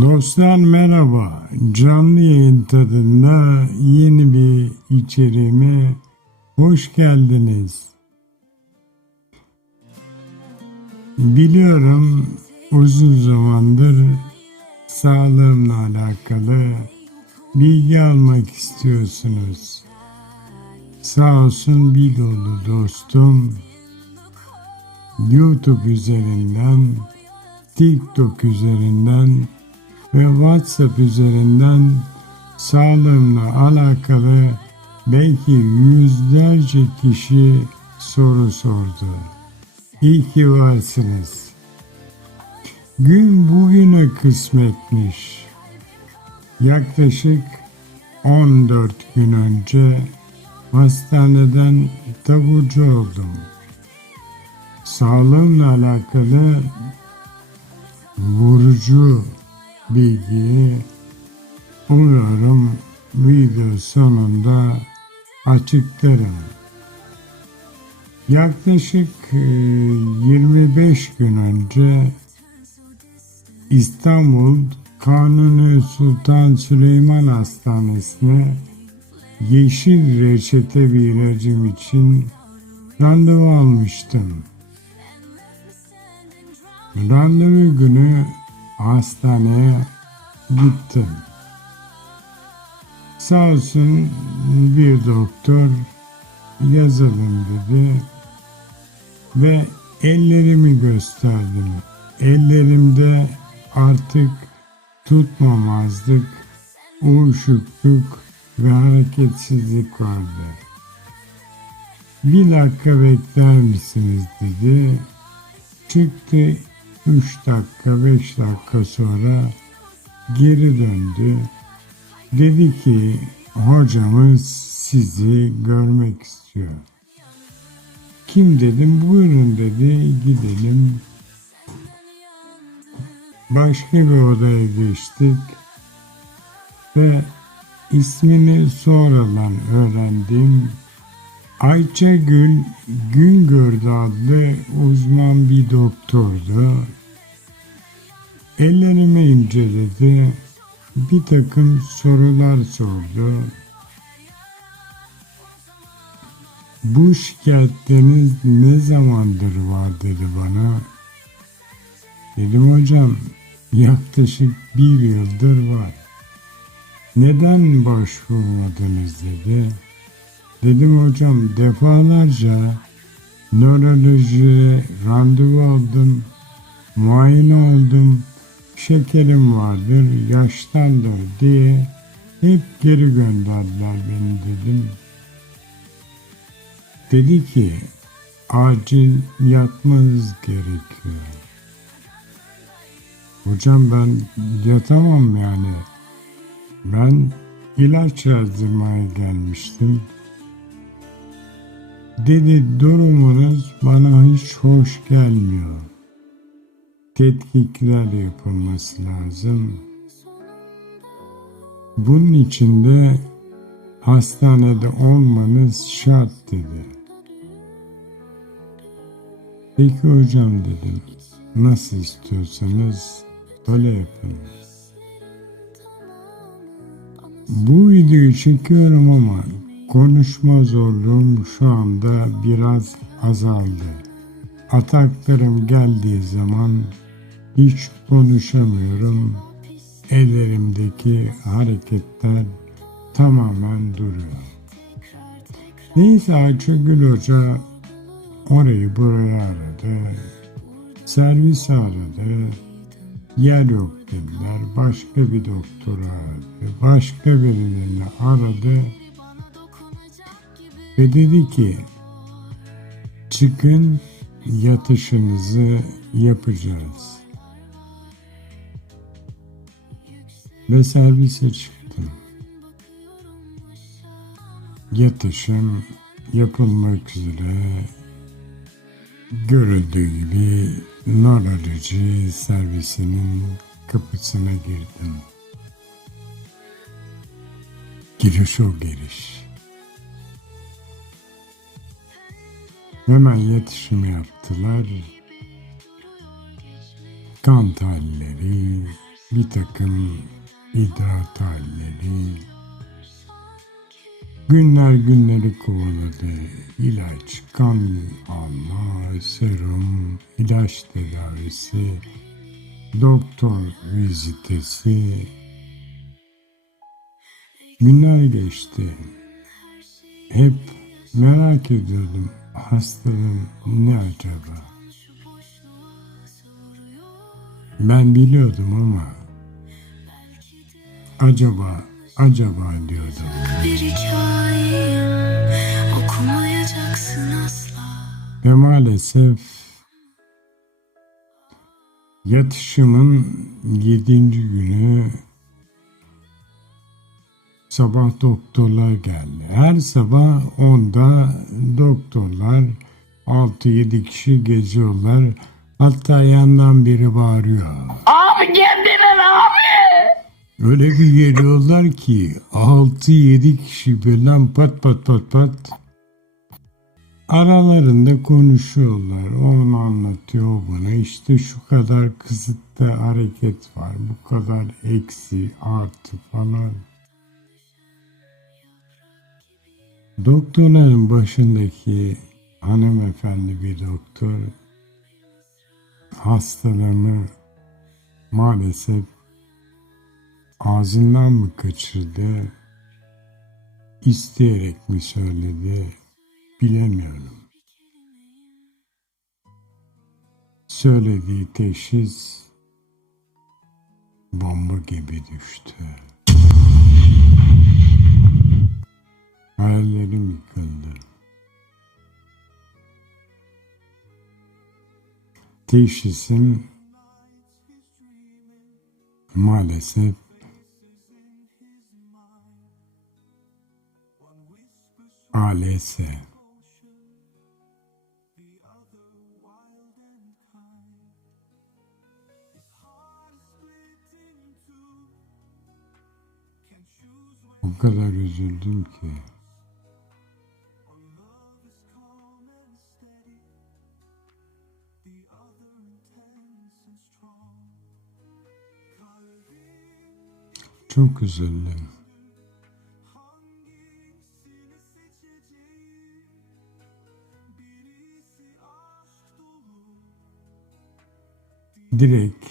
Dostlar merhaba. Canlı yayın tadında yeni bir içeriğime hoş geldiniz. Biliyorum uzun zamandır sağlığımla alakalı bilgi almak istiyorsunuz. Sağ olsun bir dolu dostum YouTube üzerinden, TikTok üzerinden ve WhatsApp üzerinden sağlığımla alakalı belki yüzlerce kişi soru sordu. İyi ki varsınız. Gün bugüne kısmetmiş. Yaklaşık 14 gün önce hastaneden taburcu oldum. Sağlığımla alakalı vurucu bilgiyi umuyorum video sonunda açıklarım. Yaklaşık e, 25 gün önce İstanbul Kanuni Sultan Süleyman Hastanesi'ne yeşil reçete bir ilacım için randevu almıştım. Randevu günü hastaneye gittim. Sağ olsun bir doktor yazalım dedi ve ellerimi gösterdim. Ellerimde artık tutmamazlık, uyuşukluk ve hareketsizlik vardı. Bir dakika bekler misiniz dedi. Çıktı 3 dakika 5 dakika sonra geri döndü. Dedi ki hocamız sizi görmek istiyor. Kim dedim buyurun dedi gidelim. Başka bir odaya geçtik ve ismini sonradan öğrendim. Ayçagül Güngördü adlı uzman bir doktordu. Ellerimi inceledi, bir takım sorular sordu. Bu şikayetleriniz ne zamandır var dedi bana. Dedim hocam yaklaşık bir yıldır var. Neden başvurmadınız dedi. Dedim hocam defalarca nörolojiye randevu aldım, muayene oldum, şekerim vardır, yaştandır diye hep geri gönderdiler beni dedim. Dedi ki acil yatmanız gerekiyor. Hocam ben yatamam yani. Ben ilaç yazdırmaya gelmiştim. Dedi durumunuz bana hiç hoş gelmiyor. Tetkikler yapılması lazım. Bunun için de hastanede olmanız şart dedi. Peki hocam dedim. Nasıl istiyorsanız öyle yapın. Bu videoyu çekiyorum ama konuşma zorluğum şu anda biraz azaldı. Ataklarım geldiği zaman hiç konuşamıyorum. Ellerimdeki hareketler tamamen duruyor. Neyse Ayşegül Hoca orayı buraya aradı. Servis aradı. Yer yok dediler. Başka bir doktor aradı. Başka birilerini aradı. Ve dedi ki çıkın yatışınızı yapacağız. Ve servise çıktım. Yatışım yapılmak üzere görüldüğü gibi nöroloji servisinin kapısına girdim. Giriş o giriş. Hemen yatışımı yaptılar. Kan tahlilleri, bir takım idrar halleri, günler günleri kovaladı. İlaç, kan alma, serum, ilaç tedavisi, doktor vizitesi. Günler geçti. Hep merak ediyordum hastalığım ne acaba? Ben biliyordum ama acaba acaba diyordum. Bir hikayem okumayacaksın asla Ve maalesef yatışımın yedinci günü sabah doktorlar geldi. Her sabah onda doktorlar 6-7 kişi geziyorlar. Hatta yandan biri bağırıyor. Abi kendine abi. Öyle bir geliyorlar ki 6-7 kişi birden pat pat pat pat aralarında konuşuyorlar. O onu anlatıyor buna. İşte şu kadar kısıtta hareket var. Bu kadar eksi artı falan. Doktorların başındaki hanımefendi bir doktor hastalığımı maalesef ağzından mı kaçırdı, isteyerek mi söyledi bilemiyorum. Söylediği teşhis bomba gibi düştü. Hayallerim yıkıldı. Teşhisim maalesef ALS. O kadar üzüldüm ki. Çok üzüldüm. Direkt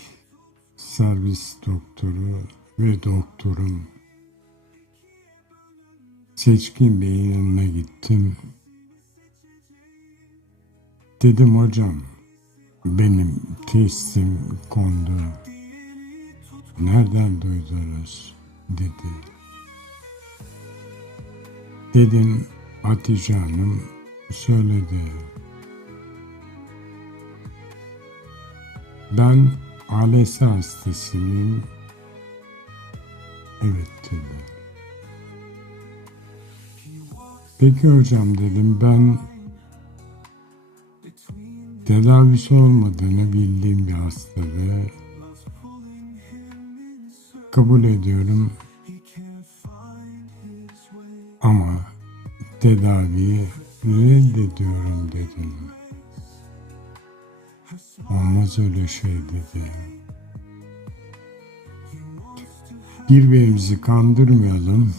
servis doktoru ve doktorum Seçkin Bey'in yanına gittim. Dedim hocam benim testim kondu. Nereden duydunuz? dedi. Dedim Hatice Hanım söyledi. Ben ALS hastasıyım. Evet dedi. Peki hocam dedim ben tedavisi olmadığını bildiğim bir hastalığı kabul ediyorum ama tedaviyi reddediyorum dedim. Olmaz öyle şey dedi. Birbirimizi kandırmayalım.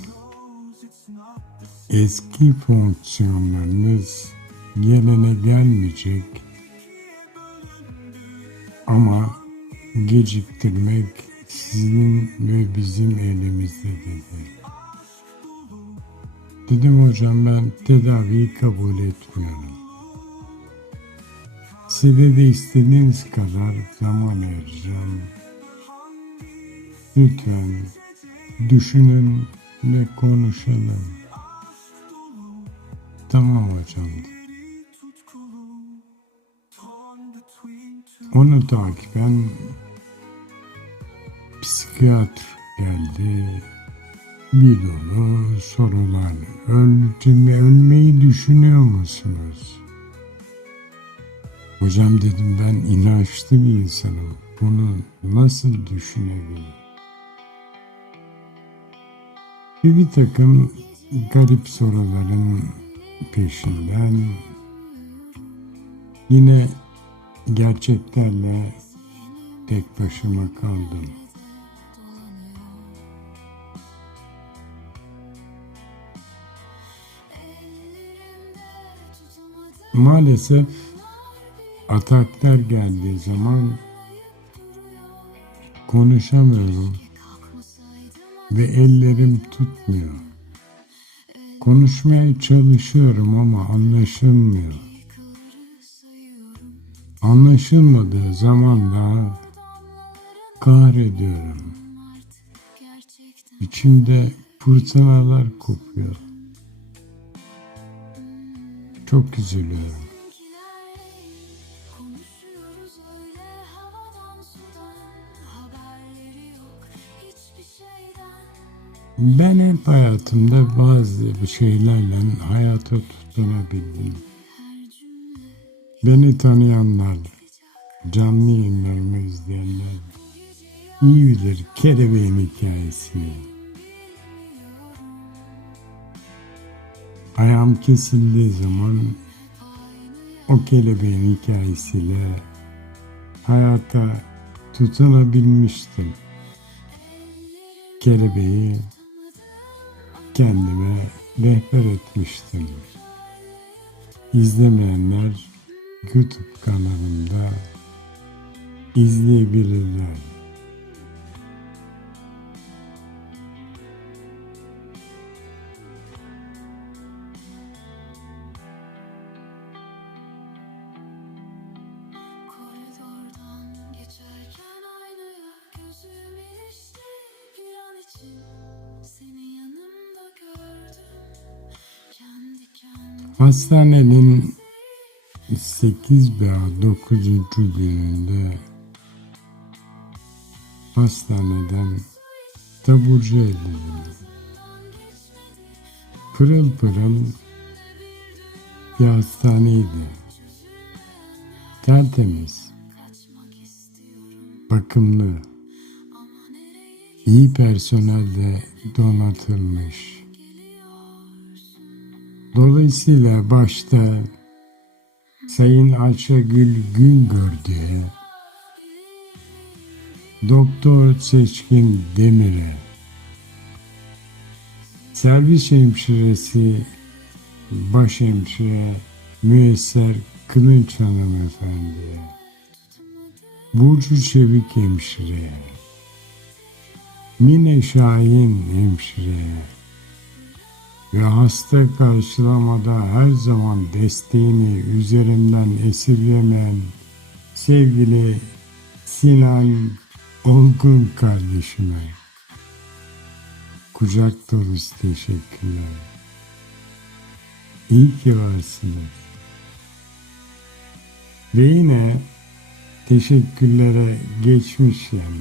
Eski fonksiyonlarınız gelene gelmeyecek. Ama geciktirmek sizin ve bizim elimizde dedi. Dedim hocam ben tedaviyi kabul etmiyorum. Size de istediğiniz kadar zaman ayıracağım. Lütfen düşünün ve konuşalım. Tamam hocam. Onu takiben psikiyatr geldi. Bir dolu sorular. Öldüm, ölmeyi düşünüyor musunuz? Hocam dedim ben inançlı bir insanım. Bunu nasıl düşünebilirim? Bir takım garip soruların peşinden yine gerçeklerle tek başıma kaldım. Maalesef ataklar geldiği zaman konuşamıyorum ve ellerim tutmuyor. Konuşmaya çalışıyorum ama anlaşılmıyor. Anlaşılmadığı zaman da kahrediyorum. İçimde fırtınalar kopuyor. Hiçbir şeyden Ben hep hayatımda bazı şeylerle hayata tutunabildim. Beni tanıyanlar, canlı yayınlarımı izleyenler iyi bilir kelebeğin hikayesini. Ayağım kesildiği zaman o kelebeğin hikayesiyle hayata tutunabilmiştim. Kelebeği kendime rehber etmiştim. İzlemeyenler YouTube kanalımda izleyebilirler. Hastanenin 8 veya 9. gününde hastaneden taburcu edildim. Pırıl pırıl bir hastaneydi. Tertemiz, bakımlı, iyi personelle donatılmış. Dolayısıyla başta Sayın Ayşegül Güngör diye Doktor Seçkin Demir'e. Servis hemşiresi başhemşire Müesser Kılınç hanımefendiye Burcu Çevik hemşireye Mine Şahin hemşireye ve hasta karşılamada her zaman desteğini üzerimden esirgemeyen sevgili Sinan Olgun kardeşime kucak dolusu teşekkürler. İyi ki varsınız. Ve yine teşekkürlere geçmişken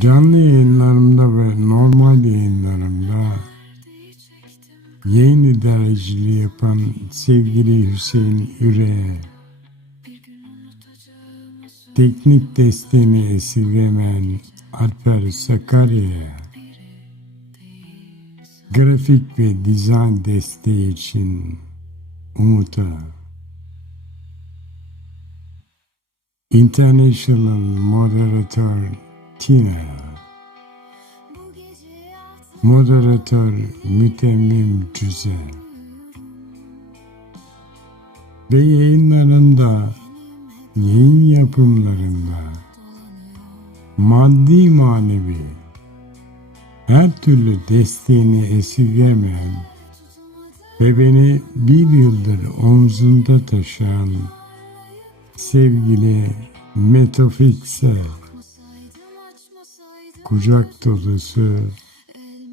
canlı yayınlarımda ve normal yayınlarımda yayın idareciliği yapan sevgili Hüseyin Üre'ye teknik desteğini esirgemeyen Alper Sakarya'ya grafik ve dizayn desteği için Umut'a International Moderator Tina. Moderatör Mütemmim Cüze ve yayınlarında yayın yapımlarında maddi manevi her türlü desteğini esirgemeyen ve beni bir yıldır omzunda taşıyan sevgili Metafix'e kucak dolusu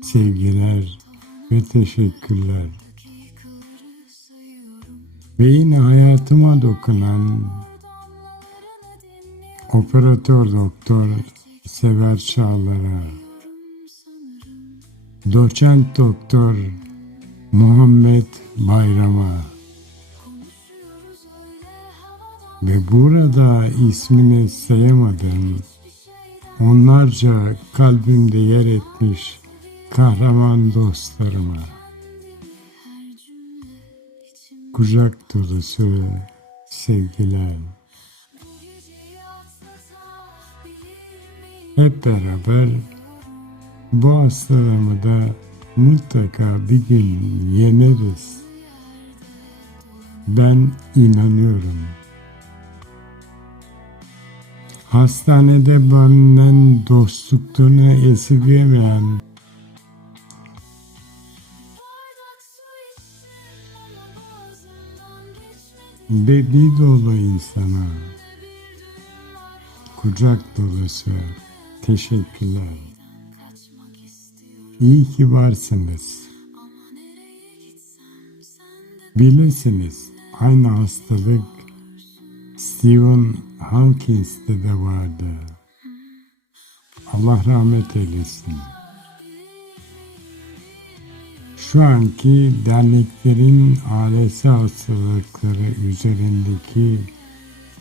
sevgiler ve teşekkürler. Ve yine hayatıma dokunan operatör doktor Sever Çağlar'a, doçent doktor Muhammed Bayram'a ve burada ismini sayamadığım onlarca kalbimde yer etmiş kahraman dostlarıma kucak dolusu sevgiler. Hep beraber bu hastalığımı da mutlaka bir gün yeneriz Ben inanıyorum. Hastanede benden dostluklarını esirgemeyen bir dolu insana kucak dolusu teşekkürler. İyi ki varsınız. Bilirsiniz aynı hastalık Stephen Hawkins'te de vardı. Allah rahmet eylesin. Şu anki derneklerin ailesi hastalıkları üzerindeki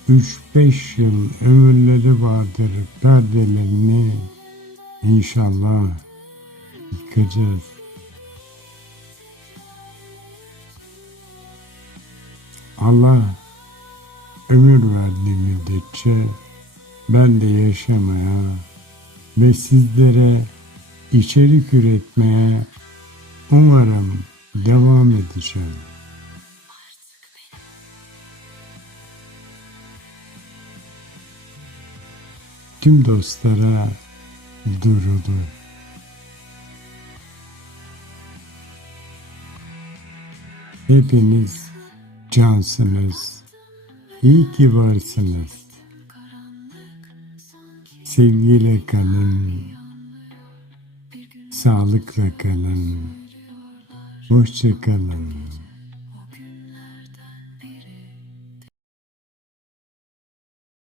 3-5 yıl ömürleri vardır perdelerini inşallah yıkacağız. Allah ömür verdiği müddetçe ben de yaşamaya ve sizlere içerik üretmeye umarım devam edeceğim. Tüm dostlara durulu. Hepiniz cansınız. İyi ki varsınız. Sevgiyle kalın. Sağlıkla kalın. Hoşça kalın.